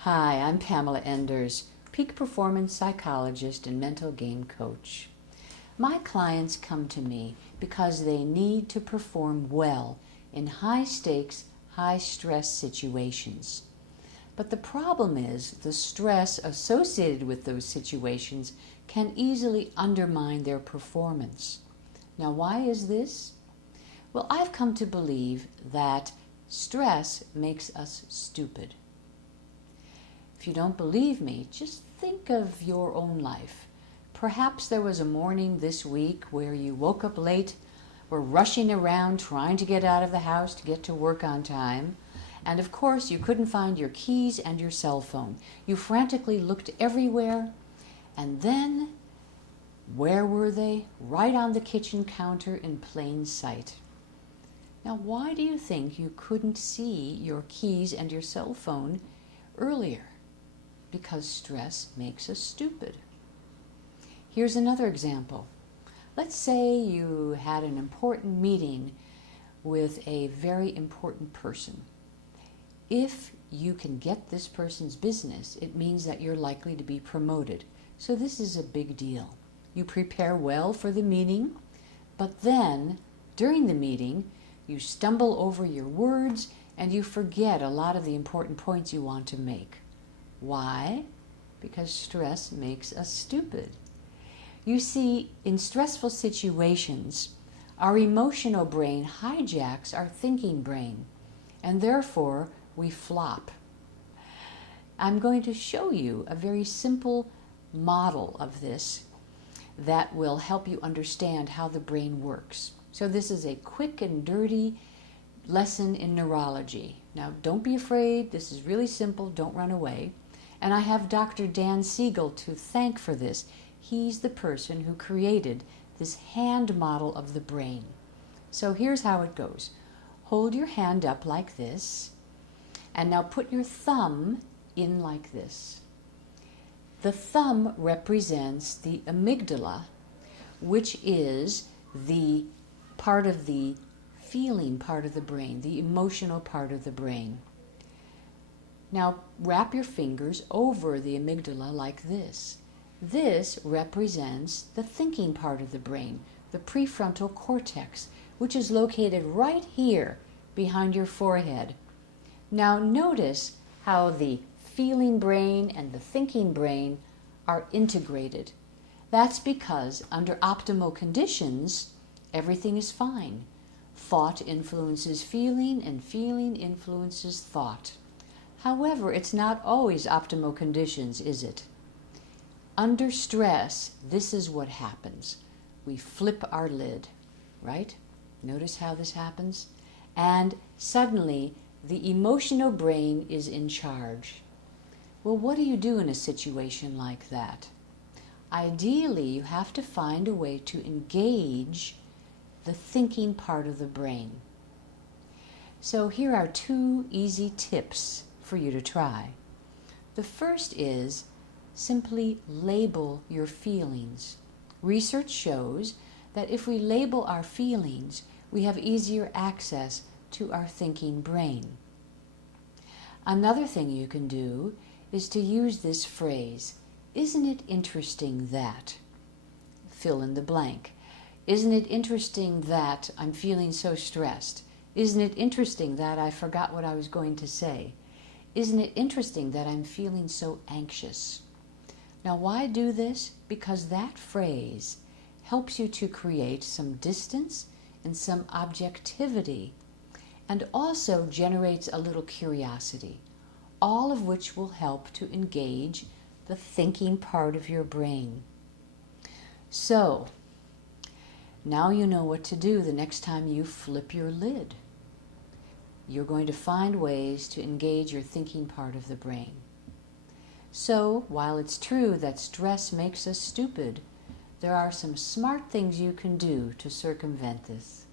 Hi, I'm Pamela Enders, peak performance psychologist and mental game coach. My clients come to me because they need to perform well in high stakes, high stress situations. But the problem is the stress associated with those situations can easily undermine their performance. Now, why is this? Well, I've come to believe that stress makes us stupid. If you don't believe me, just think of your own life. Perhaps there was a morning this week where you woke up late, were rushing around trying to get out of the house to get to work on time, and of course you couldn't find your keys and your cell phone. You frantically looked everywhere, and then, where were they? Right on the kitchen counter in plain sight. Now, why do you think you couldn't see your keys and your cell phone earlier? Because stress makes us stupid. Here's another example. Let's say you had an important meeting with a very important person. If you can get this person's business, it means that you're likely to be promoted. So this is a big deal. You prepare well for the meeting, but then during the meeting, you stumble over your words and you forget a lot of the important points you want to make. Why? Because stress makes us stupid. You see, in stressful situations, our emotional brain hijacks our thinking brain, and therefore we flop. I'm going to show you a very simple model of this that will help you understand how the brain works. So this is a quick and dirty lesson in neurology. Now, don't be afraid. This is really simple. Don't run away. And I have Dr. Dan Siegel to thank for this. He's the person who created this hand model of the brain. So here's how it goes. Hold your hand up like this, and now put your thumb in like this. The thumb represents the amygdala, which is the part of the feeling part of the brain, the emotional part of the brain. Now wrap your fingers over the amygdala like this. This represents the thinking part of the brain, the prefrontal cortex, which is located right here behind your forehead. Now notice how the feeling brain and the thinking brain are integrated. That's because under optimal conditions, everything is fine. Thought influences feeling, and feeling influences thought. However, it's not always optimal conditions, is it? Under stress, this is what happens. We flip our lid, right? Notice how this happens? And suddenly, the emotional brain is in charge. Well, what do you do in a situation like that? Ideally, you have to find a way to engage the thinking part of the brain. So here are two easy tips for you to try. The first is simply label your feelings. Research shows that if we label our feelings, we have easier access to our thinking brain. Another thing you can do is to use this phrase, isn't it interesting that, fill in the blank. Isn't it interesting that I'm feeling so stressed? Isn't it interesting that I forgot what I was going to say? Isn't it interesting that I'm feeling so anxious? Now, why do this? Because that phrase helps you to create some distance and some objectivity, and also generates a little curiosity, all of which will help to engage the thinking part of your brain. So, now you know what to do the next time you flip your lid. You're going to find ways to engage your thinking part of the brain. So, while it's true that stress makes us stupid, there are some smart things you can do to circumvent this.